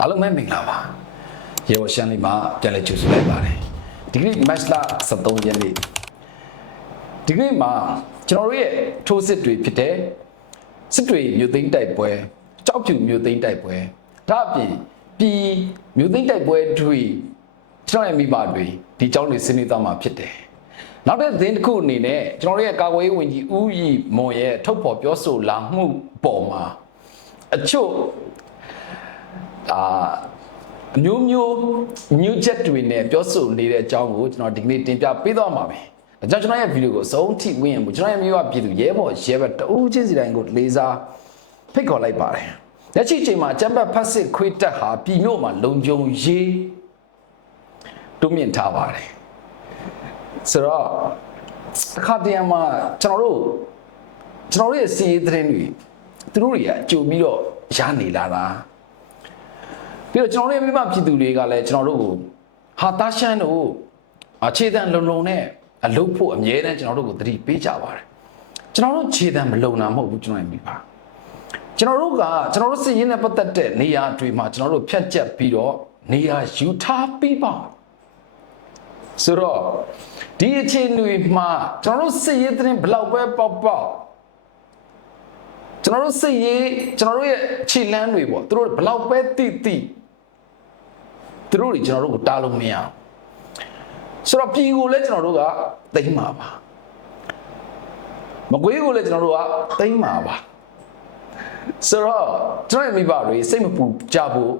အားလုံးပဲမင်္ဂလာပါရေဝရှမ်းလေးမှာပြန်လည်ကြိုဆိုလိုက်ပါတယ်ဒီကနေ့ match လ73ရက်နေ့ဒီကနေ့မှာကျွန်တော်တို့ရဲ့ထိုးစစ်တွေဖြစ်တဲ့စစ်တွေမြို့သိမ်းတိုက်ပွဲကြောက်ဖြူမြို့သိမ်းတိုက်ပွဲဒါအပြင်ပြည်မြို့သိမ်းတိုက်ပွဲတွေကျွန်တော်ရဲ့မိဘတွေဒီကြောင်းတွေဆင်းနေသွားမှာဖြစ်တယ်နောက်တဲ့သတင်းတစ်ခုအနေနဲ့ကျွန်တော်တို့ရဲ့ကာကွယ်ရေးဝန်ကြီးဦးရီမွန်ရဲ့ထုတ်ဖော်ပြောဆိုလာမှုပေါ်မှာအချို့ အာအမျိုးမျိုး new jet တွေနဲ့ပြောဆိုနေတဲ့အကြောင်းကိုကျွန်တော်ဒီကနေ့တင်ပြပေးသွားမှာပဲ။ဒါကြောင့်ကျွန်တော်ရဲ့ဗီဒီယိုကိုအဆုံးထိဝင်ရင်ကျွန်တော်ရဲ့မျိုးကပြည်သူရဲဘော်ရဲဘက်တဦးချင်းစီတိုင်းကိုလေးစားဖိတ်ခေါ်လိုက်ပါတယ်။လက်ရှိအချိန်မှာကျမ်းပတ်ဖတ်စစ်ခွေးတက်ဟာပြည်မြို့မှာလုံခြုံရေးတိုးမြင့်ထားပါတယ်။ဆိုတော့အခါတည်းမှာကျွန်တော်တို့ကျွန်တော်တို့ရဲ့စီးရေးသတင်းတွေသူတို့တွေကကြိုပြီးတော့ရနေလာတာ။ ပြီးတော့ကျွန်တော်တို့ရဲ့မိဘပြည်သူတွေကလည်းကျွန်တော်တို့ကိုဟာတာရှမ်းတို့အခြေတံလုံလုံနဲ့အလုပ်ဖို့အမြဲတမ်းကျွန်တော်တို့ကိုသတိပေးကြပါတယ်ကျွန်တော်တို့ခြေတံမလုံတာမဟုတ်ဘူးကျွန်တော်ရဲ့မိဘကျွန်တော်တို့ကကျွန်တော်တို့စစ်ရေးနဲ့ပတ်သက်တဲ့နေရာတွေမှာကျွန်တော်တို့ဖြတ်ချက်ပြီးတော့နေရာယူထားပြီးပါဆိုတော့ဒီအခြေအနေတွေမှာကျွန်တော်တို့စစ်ရေးသတင်းဘယ်လောက်ပဲပေါက်ပေါက်ကျွန်တော်တို့စိတ်ရေးကျွန်တော်တို့ရဲ့ခြေလမ်းတွေပေါ့သူတို့ဘလောက်ပဲတိတိ သူတို့တွေကျွန်တော်တို့ကိုတားလို့မရအောင်ဆိုတော့ပြည်ကိုလည်းကျွန်တော်တို့ကသိမ်းမှာပါမကွေးကိုလည်းကျွန်တော်တို့ကသိမ်းမှာပါဆိုတော့ကျွန်တော်ရဲ့မိဘတွေစိတ်မပူကြဖို့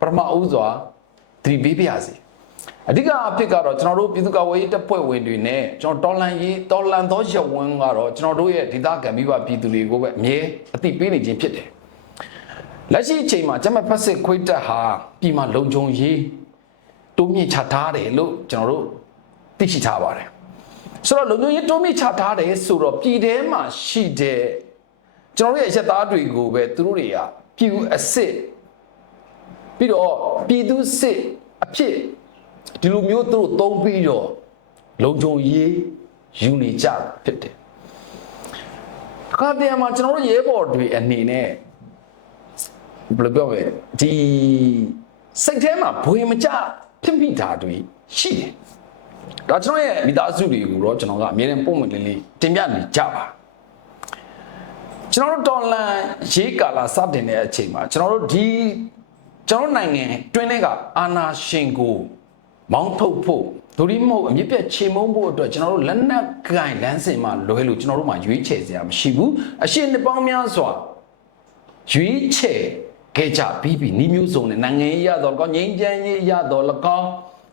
ပထမဦးစွာသတိပေးပါရစေအဓိကအဖြစ်ကတော့ကျွန်တော်တို့ပြည်သူ့ကာကွယ်ရေးတပ်ဖွဲ့ဝင်တွေနဲ့ကျွန်တော်တော်လန်ရေးတော်လန်သောရဝန်းကတော့ကျွန်တော်တို့ရဲ့ဒေသခံမိဘပြည်သူတွေကိုပဲအမြဲအသိပေးနေခြင်းဖြစ်တယ်လက်ရှိအချိန်မှာကျမဖက်စစ်ခွေးတက်ဟာပြည်မှာလုံခြုံရေး တိုးမြင့်ချထားတယ်လို့ကျွန်တော်တို့သိရှိထားပါတယ်ဆိုတော့လုံခြုံရေးတိုးမြင့်ချထားတယ်ဆိုတော့ပြည်ထဲမှာရှိတဲ့ကျွန်တော်တို့ရဲ့ရက်သားတွေကိုပဲသူတို့တွေကပြည်အစ်စ်ပြီးတော့ပြည်သူစစ်အဖြစ်ဒီလိုမျိုးသူတို့သုံးပြီးတော့လုံခြုံရေးယူနေကြတာဖြစ်တယ်။အခါတည်းမှာကျွန်တော်တို့ရဲဘော်တွေအနေနဲ့ဘယ်လိုပြောမလဲဒီစိတ်ထဲမှာဘွေမကြ ဖြစ်မိတာတွေရှိတယ်။ဒါကျွန်တော်ရဲ့မိသားစုတွေကိုတော့ကျွန်တော်ကအမြဲတမ်းပုံမှန်လေးလေးတင်ပြနေကြပါ။ကျွန်တော်တို့တော်လန်ရေးကာလာစတင်တဲ့အချိန်မှာကျွန်တော်တို့ဒီကျွန်တော်နိုင်ငံတွင်းထဲကအာနာရှင်ကိုမောင်းထုတ်ဖို့ဒိုရီမဟုတ်အမြင့်ပြတ်ချေမုန်းဖို့အတွက်ကျွန်တော်တို့လက်နက်ကင်လမ်းစဉ်မှာလွဲလို့ကျွန်တော်တို့မှာရွေးချယ်စရာမရှိဘူးအရှင်နှစ်ပေါင်းများစွာရွေးချယ် ခဲ့ကြပြီးပြီဤမျိုးစုံနဲ့နိုင်ငံရေးရတော့ကောငြိမ်းချမ်းရေးရတော့လကော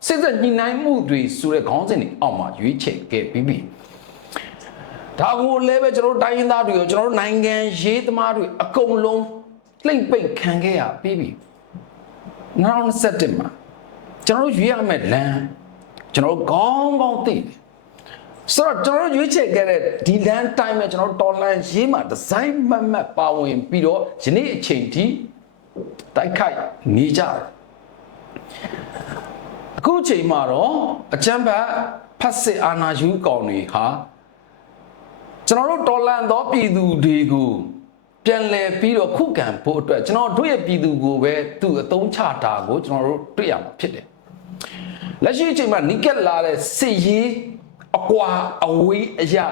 စစ်သက်ညှိနှိုင်းမှုတွေဆိုတဲ့ခေါင်းစဉ်တွေအောက်မှာရွေးချယ်ခဲ့ပြီးပြီဒါကိုလည်းပဲကျွန်တော်တို့တိုင်းရင်းသားတွေရောကျွန်တော်တို့နိုင်ငံရေးသမားတွေအကုန်လုံးလိမ့်ပိတ်ခံခဲ့ရပြီးပြီ2021မှာကျွန်တော်တို့ရွေးရမယ့်လမ်းကျွန်တော်တို့ကောင်းကောင်းသိတယ်ဆိုတော့ကျွန်တော်တို့ရွေးချယ်ခဲ့တဲ့ဒီလမ်းတိုင်းမှာကျွန်တော်တို့တော်လန်ရေးမှာဒီဇိုင်းမတ်မတ်ပါဝင်ပြီးတော့ယနေ့အချိန်ထိ တိုက်ခိုက်နေကြတယ်အခုအချိန်မှာတော့အချမ်းဘတ်ဖတ်စစ်အာနာယူကောင်တွေဟာကျွန်တော်တို့တော်လန်သောပြည်သူတွေကိုပြန်လည်ပြီးတော့ခုခံဖို့အတွက်ကျွန်တော်တို့ရဲ့ပြည်သူကိုပဲသူ့အသုံးချတာကိုကျွန်တော်တို့တွေ့ရမှာဖြစ်တယ်။လက်ရှိအချိန်မှာနီကက်လာတဲ့စစ်ရေးအကွာအဝေးအရာ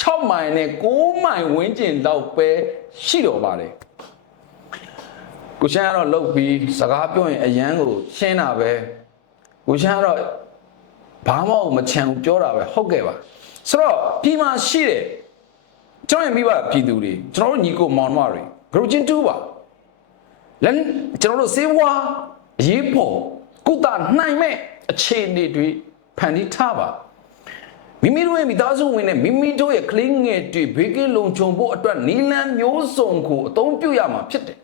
6မိုင်နဲ့9မိုင်ဝန်းကျင်လောက်ပဲရှိတော့ပါတယ်။ ကိုရှမ်းကတော့လုတ်ပြီးစကားပြောရင်အရန်ကိုရှင်းတာပဲ။ကိုရှမ်းကတော့ဘာမှမချန်ဘူးပြောတာပဲဟုတ်ကဲ့ပါဆိုတော့ပြည်မှာရှိတယ်ကျွန်တော်ရဲ့မိဘပြည်သူတွေကျွန်တော်တို့ညီကိုမောင်နှမတွေဂရုချင်းတူးပါလက်ကျွန်တော်တို့စေဝါအရေးပေါ်ကုသနိုင်မဲ့အခြေအနေတွေဖန်တီးထားပါမိမိတို့ရဲ့မိသားစုဝင်နဲ့မိမိတို့ရဲ့ကလေးငယ်တွေဘေးကင်းလုံခြုံဖို့အတွက်နီလန်းမျိုးစုံကိုအသုံးပြုရမှာဖြစ်တယ်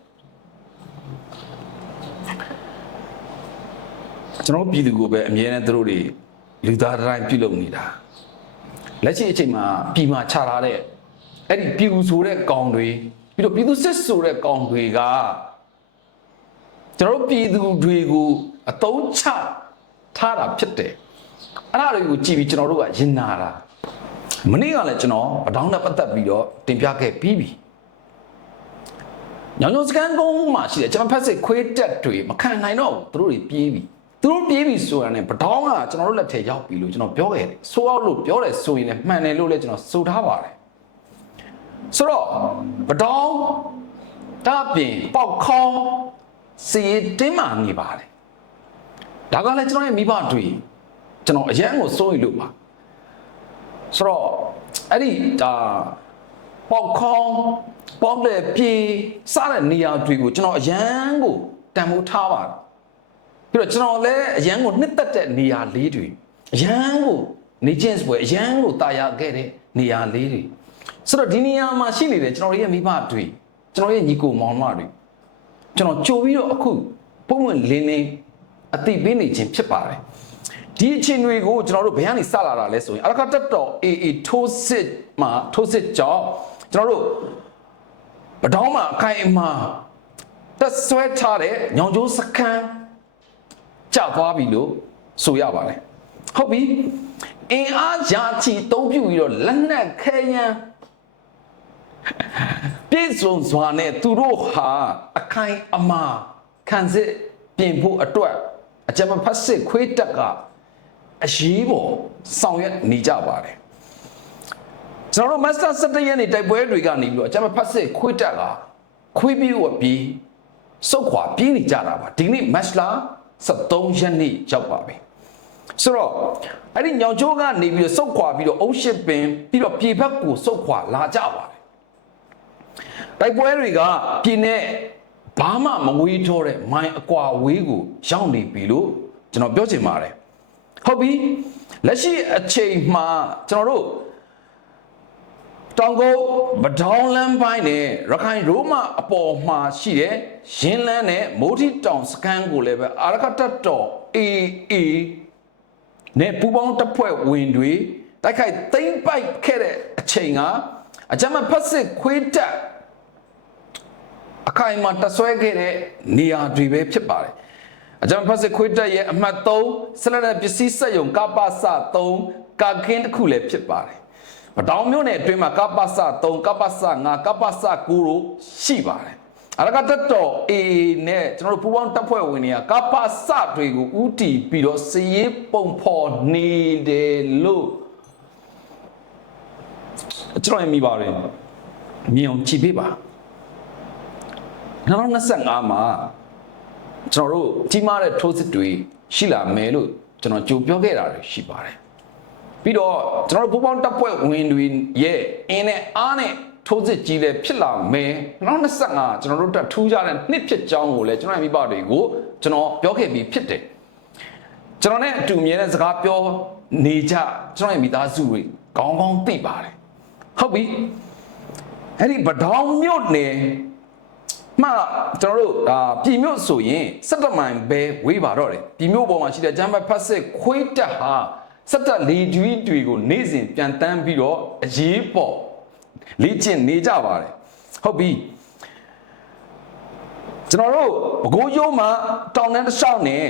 ကျွန်တော်တို့ပြည်သူကိုပဲအမြဲတမ်းသူတို့တွေလူသားတိုင်းပြုလုပ်နေတာလက်ရှိအချိန်မှာပြည်မှာခြာထားတဲ့အဲ့ဒီပြည်သူဆိုတဲ့ကောင်တွေပြီးတော့ပြည်သူစစ်ဆိုတဲ့ကောင်တွေကကျွန်တော်တို့ပြည်သူတွေကိုအတုံးချထားတာဖြစ်တယ်အဲ့ဒါတွေကိုကြည့်ပြီးကျွန်တော်တို့ကရင်နာတာမနေ့ကလည်းကျွန်တော်ပဒေါင်းနဲ့ပတ်သက်ပြီးတော့တင်ပြခဲ့ပြီးပြီညောင်ညောင်စကန်ကုန်းမှာရှိတယ်ကျွန်တော်ဖက်စစ်ခွေးတက်တွေမခံနိုင်တော့ဘူးသူတို့တွေပြေးပြီ သူတို့ပြေးပြီဆိုရတဲ့ပတောင်းကကျွန်တော်တို့လက်ထဲရောက်ပြီလို့ကျွန်တော်ပြောခဲ့တယ်ဆိုအောင်လို့ပြောတယ်ဆိုရင်လည်းမှန်တယ်လို့လည်းကျွန်တော်ဆိုထားပါတယ်ဆိုတော့ပတောင်းတာပြင်ပေါက်ခေါင်းစီတင်းမာနေပါတယ်ဒါကလည်းကျွန်တော်ရဲ့မိဘတွေကျွန်တော်အရန်ကိုစိုးရိမ်လို့ပါဆိုတော့အဲ့ဒီဒါပေါက်ခေါင်းပေါက်တဲ့ပြေစတဲ့နေရာတွေကိုကျွန်တော်အရန်ကိုတန်ဖိုးထားပါတယ် ပြီးတော့ကျွန်တော်လည်းအရန်ကိုနှစ်သက်တဲ့နေရာလေးတွေအရန်ကိုနေချင်းပွဲအရန်ကိုတာယာခဲ့တဲ့နေရာလေးတွေဆိုတော့ဒီနေရာမှာရှိနေတဲ့ကျွန်တော်တို့ရဲ့မိဘတွေကျွန်တော်ရဲ့ညီကိုမောင်မတွေကျွန်တော်ကြိုပြီးတော့အခုပုံမှန်လင်းလင်းအသိပေးနေခြင်းဖြစ်ပါတယ်ဒီအချိန်တွေကိုကျွန်တော်တို့ဘယ်ကနေစလာတာလဲဆိုရင်အရကတက်တော် AA ထိုးစစ်မှာထိုးစစ်ကြောင့်ကျွန်တော်တို့ပတောင်းမှာအခိုင်အမာတက်ဆွဲထားတဲ့ညောင်ကျိုးစခန်း ကြသွားပြီလို့ဆိုရပါတယ်ဟုတ်ပြီအင်အားယာချီတုံးပြူပြီးတော့လက်နက်ခဲယမ်းပြည့်စုံစွာနဲ့သူတို့ဟာအခိုင်အမာခံစစ်ပြင်ဖို့အတွက်အကြမ်းဖက်စစ်ခွေးတက်ကအရေးပေါ်ဆောင်ရွက်နေကြပါတယ်ကျွန်တော်တို့ master 7ရက်နေတိုက်ပွဲတွေကနေပြီးတော့အကြမ်းဖက်စစ်ခွေးတက်ကခွေးပြီးဝပြီးစုတ်ခွာပြေးနေကြတာပါဒီနေ့ match လာ 73ရက်နေ့ရောက်ပါပြီဆိုတော့အဲ့ဒီညောင်ကျိုးကနေပြီးတော့စုတ်ခွာပြီးတော့အုပ်ရှစ်ပင်ပြီးတော့ပြေဘက်ကိုစုတ်ခွာလာကြပါတယ်တိုက်ပွဲတွေကပြင်းနဲ့ဘာမှမဝေးတော့တဲ့မိုင်အကွာဝေးကိုရောက်နေပြီလို့ကျွန်တော်ပြောချင်ပါတယ်ဟုတ်ပြီလက်ရှိအချိန်မှာကျွန်တော်တို့ တောင်ကုန်းဗဒေါင်းလမ်းပိုင်းနဲ့ရခိုင်ရိုးမအပေါ်မှာရှိတဲ့ရင်းလန်းနဲ့မိုးထီတောင်စကန်ကိုလည်းပဲအာရကတတ်တော် AA နဲ့ပူပေါင်းတပ်ဖွဲ့ဝင်တွေတိုက်ခိုက်သိမ့်ပိုက်ခဲ့တဲ့အချိန်ကအကြမ်းဖက်စစ်ခွေးတက်အခိုင်အမာတဆွဲခဲ့တဲ့နေရာတွေပဲဖြစ်ပါတယ်အကြမ်းဖက်စစ်ခွေးတက်ရဲ့အမှတ်3ဆလရပစ္စည်းစက်ယုံကပ္ပစ3ကာကင်းတစ်ခုလည်းဖြစ်ပါတယ် ပတောင်မြို့နယ်အတွင်းမှာကပ္ပစ3ကပ္ပစ5ကပ္ပစ9တို့ရှိပါတယ်အရကတတော် A နဲ့ကျွန်တော်တို့ပူပေါင်းတပ်ဖွဲ့ဝင်တွေကကပ္ပစတွေကိုဥတီပြီးတော့စည်ရေးပုံဖော်နေတယ်လို့ကျွန်တော်ရမိပါတယ်မြင်အောင်ကြည့်ပေးပါ2025မှာကျွန်တော်တို့ကြီးမားတဲ့ထိုးစစ်တွေရှိလာမယ်လို့ကျွန်တော်ကြိုပြောခဲ့တာတွေရှိပါတယ် ပြီးတော့ကျွန်တော်တို့ပူပေါင်းတပ်ဖွဲ့ဝင်တွေရဲ့အင်းနဲ့အားနဲ့ထိုးစစ်ကြီးလည်းဖြစ်လာမယ်2025ကျွန်တော်တို့တက်ထူးကြတဲ့နှစ်ဖြစ်ကြောင်းကိုလည်းကျွန်တော်ရဲ့မိဘတွေကိုကျွန်တော်ပြောခဲ့ပြီးဖြစ်တယ်ကျွန်တော်နဲ့အတူမြဲတဲ့စကားပြောနေကြကျွန်တော်ရဲ့မိသားစုတွေကောင်းကောင်းသိပါတယ်ဟုတ်ပြီအဲ့ဒီဗဒေါင်းမြို့နယ်မှကျွန်တော်တို့အာပြည်မြို့ဆိုရင်17မိုင်ပဲဝေးပါတော့တယ်ပြည်မြို့ပေါ်မှာရှိတဲ့ဂျမ်ဘတ်ဖတ်စစ်ခွေးတက်ဟာ စက်တက်လေကျွီးတွေကိုနေ့စဉ်ပြန်တန်းပြီးတော့အရေးပေါ်လေ့ကျင့်နေကြပါတယ်ဟုတ်ပြီကျွန်တော်တို့ဘကိုးရိုးမှာတောင်တန်းတစ်လျှောက်နဲ့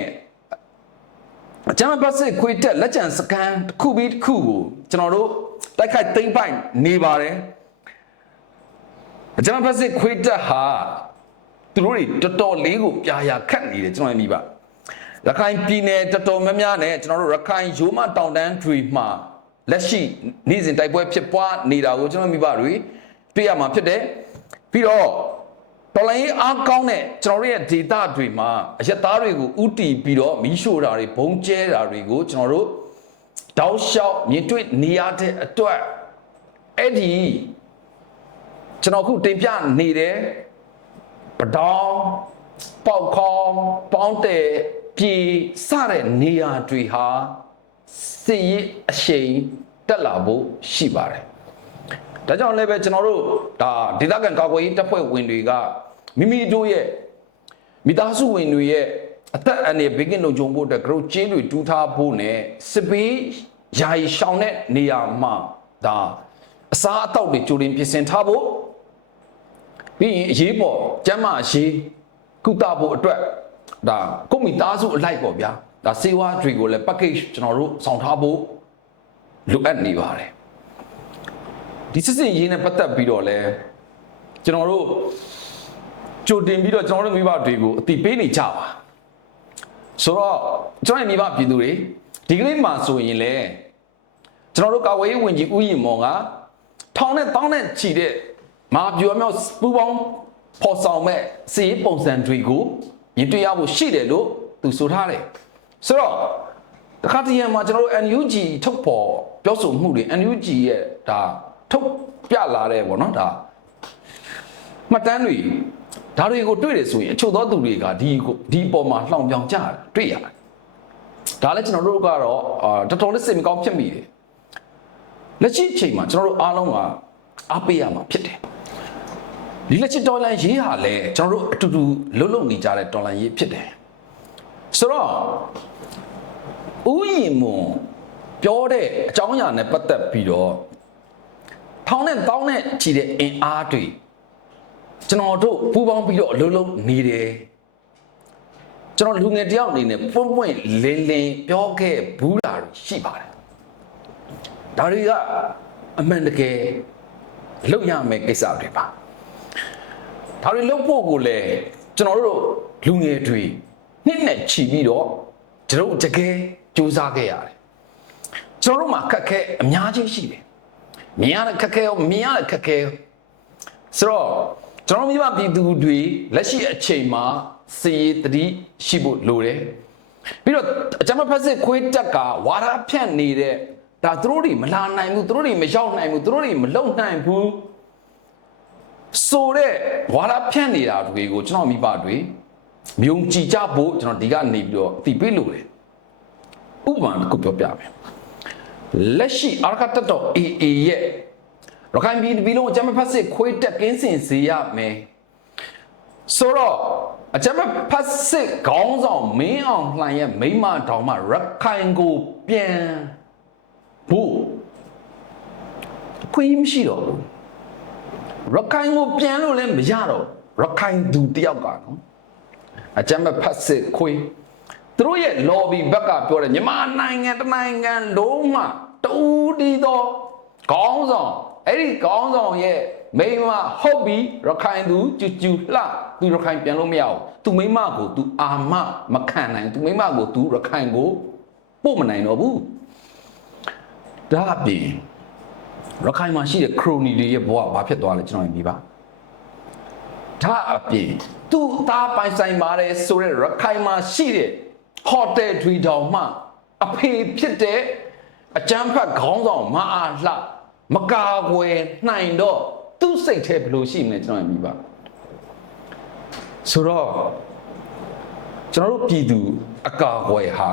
အကြမ်းဖက်စစ်ခွေးတက်လက်ကျန်စကန်တစ်ခုပြီးတစ်ခုကိုကျွန်တော်တို့တိုက်ခိုက်သိမ့်ပိုက်နေပါတယ်အကြမ်းဖက်စစ်ခွေးတက်ဟာသူတို့တွေတော်တော်လေးကိုပြာရာခတ်နေတယ်ကျွန်တော်မြင်ပါ ရခိုင်ပြည်နယ်တော်တော်များများနဲ့ကျွန်တော်တို့ရခိုင်ရိုးမတောင်တန်းတွေမှာလက်ရှိနေ့စဉ်တိုက်ပွဲဖြစ်ပွားနေတာကိုကျွန်တော်မိဘတွေတွေ့ရမှာဖြစ်တယ်ပြီးတော့တော်လိုင်းအားကောင်းတဲ့ကျွန်တော်တို့ရဲ့ဒေတာတွေမှာအရက်သားတွေကိုဥတီပြီးတော့မီးရှို့တာတွေဘုံကျဲတာတွေကိုကျွန်တော်တို့တောက်လျှောက်မြင်တွေ့နေရတဲ့အတွက်အဲ့ဒီကျွန်တော်ခုတင်ပြနေတဲ့ပဒေါင်းပေါက်ခေါင်းပေါင်းတဲ့ ပြည်စတဲ့နေရာတွေဟာစစ်ရေးအရှိန်တက်လာဖို့ရှိပါတယ်။ဒါကြောင့်လည်းပဲကျွန်တော်တို့ဒါဒေသခံကာကွယ်ရေးတပ်ဖွဲ့ဝင်တွေကမိမိတို့ရဲ့မိသားစုဝင်တွေရဲ့အသက်အန္တရာယ်ဘေးကင်းလုံခြုံဖို့အတွက်ကရုကျင်းတွေတူးထားဖို့နဲ့စစ်ပေးယာယီရှောင်တဲ့နေရာမှာဒါအစားအသောက်တွေကြိုတင်ပြင်ဆင်ထားဖို့ပြီးရင်အရေးပေါ်ကျန်းမာရေးကုသဖို့အတွက် ဒါကိုမိသားစုအလိုက်ပေါ့ဗျာဒါစေဝါတွေကိုလည်း package ကျွန်တော်တို့ဆောင်ထားဖို့လိုအပ်နေပါတယ်ဒီစစ်စင်ရေးနဲ့ပတ်သက်ပြီးတော့လဲကျွန်တော်တို့ကြိုတင်ပြီးတော့ကျွန်တော်တို့မိဘတွေကိုအတိပေးနေကြပါဆိုတော့ကျွန်တော်ရဲ့မိဘပြည်သူတွေဒီကနေ့မှဆိုရင်လေကျွန်တော်တို့ကာဝေးရေးဝင်ကြီးဦးရင်မောင်ကထောင်နဲ့တောင်းနဲ့ချီတဲ့မာပြူအမြောက်ပူပေါင်းဖော်ဆောင်မဲ့စီးပုံစံတွေကို ရင်တွေ့ရဖို့ရှိတယ်လို့သူဆိုထားတယ်ဆိုတော့တခါတည်းမှာကျွန်တော်တို့ NUG ထုတ်ပေါ်ပြောဆိုမှုတွေ NUG ရဲ့ဒါထုတ်ပြလာတဲ့ပေါ့နော်ဒါမှတ်တမ်းတွေဒါတွေကိုတွေ့တယ်ဆိုရင်အချို့သောသူတွေကဒီကိုဒီအပေါ်မှာလှောင်ပြောင်ကြတယ်တွေ့ရတယ်။ဒါလည်းကျွန်တော်တို့ကတော့အာတော်တော်လေးစိတ်မကောင်းဖြစ်မိတယ်။လက်ရှိအချိန်မှာကျွန်တော်တို့အားလုံးကအားပေးရမှာဖြစ်တယ်။ ဒီလက်ရှိတော်လန်ရေးဟာလည်းကျွန်တော်တို့အတူတူလှုပ်လှုပ်နေကြတဲ့တော်လန်ရေးဖြစ်တယ်။ဆိုတော့ဥယျင်မွန်ပြောတဲ့အကြောင်းအရာနဲ့ပတ်သက်ပြီးတော့ထောင်းနဲ့တောင်းနဲ့ကြည်တဲ့အင်အားတွေကျွန်တော်တို့ပူပေါင်းပြီးတော့အလုံးလုံးနေတယ်ကျွန်တော်လူငယ်တယောက်အနေနဲ့ပွန့်ပွန့်လင်းလင်းပြောခဲ့ဘူးတာရှိပါတယ်ဒါတွေကအမှန်တကယ်လုပ်ရမယ်ကိစ္စတွေပါ ဒါတွေလုပ်ဖို့ကိုလည်းကျွန်တော်တို့လူငယ်တွေနှစ်နဲ့ချီပြီးတော့ကျွန်တော်တို့တကယ်စူးစမ်းခဲ့ရတယ်ကျွန်တော်တို့မှာခက်ခဲအများကြီးရှိတယ်မြင်ရတဲ့ခက်ခဲရောမြင်ရတဲ့ခက်ခဲရောဆိုတော့ကျွန်တော်မိဘပြည်သူတွေလက်ရှိအချိန်မှာစီရေးတတိရှိဖို့လိုတယ်ပြီးတော့အကြမ်းဖက်စစ်ခွေးတက်ကဝါဒဖြန့်နေတဲ့ဒါသူတို့တွေမလာနိုင်ဘူးသူတို့တွေမရောက်နိုင်ဘူးသူတို့တွေမလုံနိုင်ဘူး ဆိုတဲ့ဝါဒဖြန့်နေတာတွေကိုကျွန်တော်မိဘတွေမြုံကြည်ကြဖို့ကျွန်တော်ဒီကနေပြီးတော့အတိပေးလို့တယ်ဥပမာတစ်ခုပြောပြမယ်လက်ရှိအာရကတတော် AA ရဲ့ရခိုင်ပြည်ပြည်လုံးအကြမ်းဖက်စစ်ခွေးတက်ကင်းစင်စေရမယ်ဆိုတော့အကြမ်းဖက်စစ်ခေါင်းဆောင်မင်းအောင်လှိုင်ရဲ့မိမတောင်မှရခိုင်ကိုပြန်ဖို့ခွေးမရှိတော့ဘူး ရခိုင်ကိုပြန်လို့လည်းမရတော့ရခိုင်သူတယောက်ကနော်အကြမ်းဖက်စစ်ခွေးသူတို့ရဲ့ lobby ဘက်ကပြောတယ်မြန်မာနိုင်ငံတစ်နိုင်ငံလုံးမှာတူတီတော့ခေါင်းဆောင်အဲ့ဒီခေါင်းဆောင်ရဲ့မိန်းမဟုတ်ပြီရခိုင်သူကျူကျူလှသူရခိုင်ပြန်လို့မရဘူးသူမိန်းမကိုသူအာမမခံနိုင်သူမိန်းမကိုသူရခိုင်ကိုပို့မနိုင်တော့ဘူးဒါအပြင် ရခိုင်မှာရှိတဲ့ခရိုနီတွေရဲ့ဘဝဘာဖြစ်သွားလဲကျွန်တော်မြင်ပါဒါအပြင်သူ့သားပိုင်ဆိုင်ပါတယ်ဆိုတဲ့ရခိုင်မှာရှိတဲ့ဟိုတယ်ထွေတောင်မှအဖေဖြစ်တဲ့အကျန်းဖတ်ခေါင်းဆောင်မအားလှမကာကွယ်နိုင်တော့သူ့စိတ်ထဲဘယ်လိုရှိမလဲကျွန်တော်မြင်ပါဆိုတော့ကျွန်တော်တို့ပြည်သူအကာအကွယ်ဟာ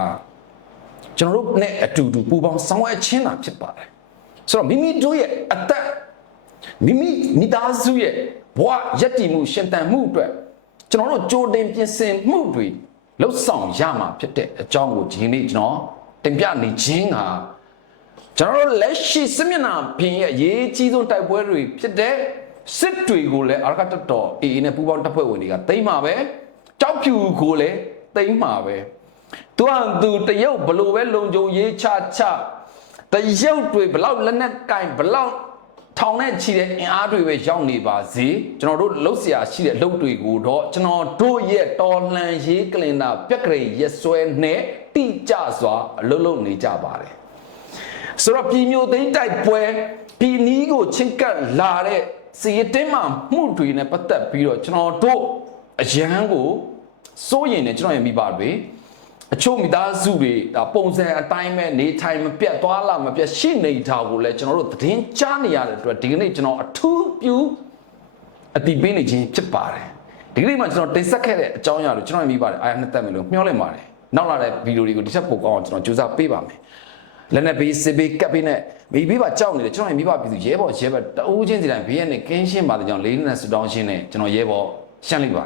ကျွန်တော်တို့နဲ့အတူတူပူပေါင်းဆောင်ရွက်ချင်းတာဖြစ်ပါတယ် ဆိုတော့မိမိတို့ရဲ့အသက်မိမိမိသားစုရဲ့ဘဝရည်တည်မှုရှင်သန်မှုအတွက်ကျွန်တော်တို့ကြိုတင်ပြင်ဆင်မှုတွေလှုပ်ဆောင်ရမှာဖြစ်တဲ့အကြောင်းကိုဒီနေ့ကျွန်တော်တင်ပြနေခြင်းကကျွန်တော်တို့လက်ရှိစစ်မျက်နှာပြင်ရဲ့အရေးကြီးဆုံးတိုက်ပွဲတွေဖြစ်တဲ့စစ်တွေကိုလည်းအရကတတော်အေးနဲ့ပူပေါင်းတပ်ဖွဲ့ဝင်တွေကတိမ့်မှာပဲကြောက်ဖြူကိုလည်းတိမ့်မှာပဲသူကသူတရုတ်ဘလို့ပဲလုံခြုံရေးချချ တရုတ်တွေဘလောက်လက်နက်ကင်ဘလောက်ထောင်နဲ့ချီတဲ့အင်အားတွေပဲရောက်နေပါစေကျွန်တော်တို့လှုပ်ရှားရှိတဲ့အလုပ်တွေကိုတော့ကျွန်တော်တို့ရဲ့တော်လှန်ရေးကလင်တာပြက်ကလေးရက်စွဲနဲ့တိကျစွာအလုပ်လုပ်နေကြပါတယ်ဆိုတော့ပြည်မျိုးသိမ်းတိုက်ပွဲပြည်နီးကိုချင်းကပ်လာတဲ့စီရတင်းမှမှုတွေနဲ့ပတ်သက်ပြီးတော့ကျွန်တော်တို့အရန်ကိုစိုးရင်နဲ့ကျွန်တော်ရဲ့မိဘတွေ အချို့မိသားစုတွေဒါပုံစံအတိုင်းပဲနေထိုင်မပြတ်သွားလာမပြတ်ရှိနေတာကိုလည်းကျွန်တော်တို့သတင်းကြားနေရတဲ့အတွက်ဒီကနေ့ကျွန်တော်အထူးပြုအတိပေးနေခြင်းဖြစ်ပါတယ်ဒီကနေ့မှကျွန်တော်တင်ဆက်ခဲ့တဲ့အကြောင်းအရာကိုကျွန်တော်ရဲ့မိဘတွေအားရနှစ်သက်မယ်လို့မျှော်လင့်ပါတယ်နောက်လာတဲ့ဗီဒီယိုတွေကိုတစ်ချက်ပိုကောင်းအောင်ကျွန်တော်ကြိုးစားပေးပါမယ်လက်နဲ့ဘေးစစ်ဘေးကပ်ဘေးနဲ့မိဘေးပါကြောက်နေတယ်ကျွန်တော်ရဲ့မိဘပြည်သူရဲဘော်ရဲဘော်တအူးချင်းစီတိုင်းဘေးကနေကင်းရှင်းပါတဲ့ကြောင့်လေးနဲ့ဆူတောင်းရှင်းနဲ့ကျွန်တော်ရဲဘော်ရှမ်းလိုက်ပါ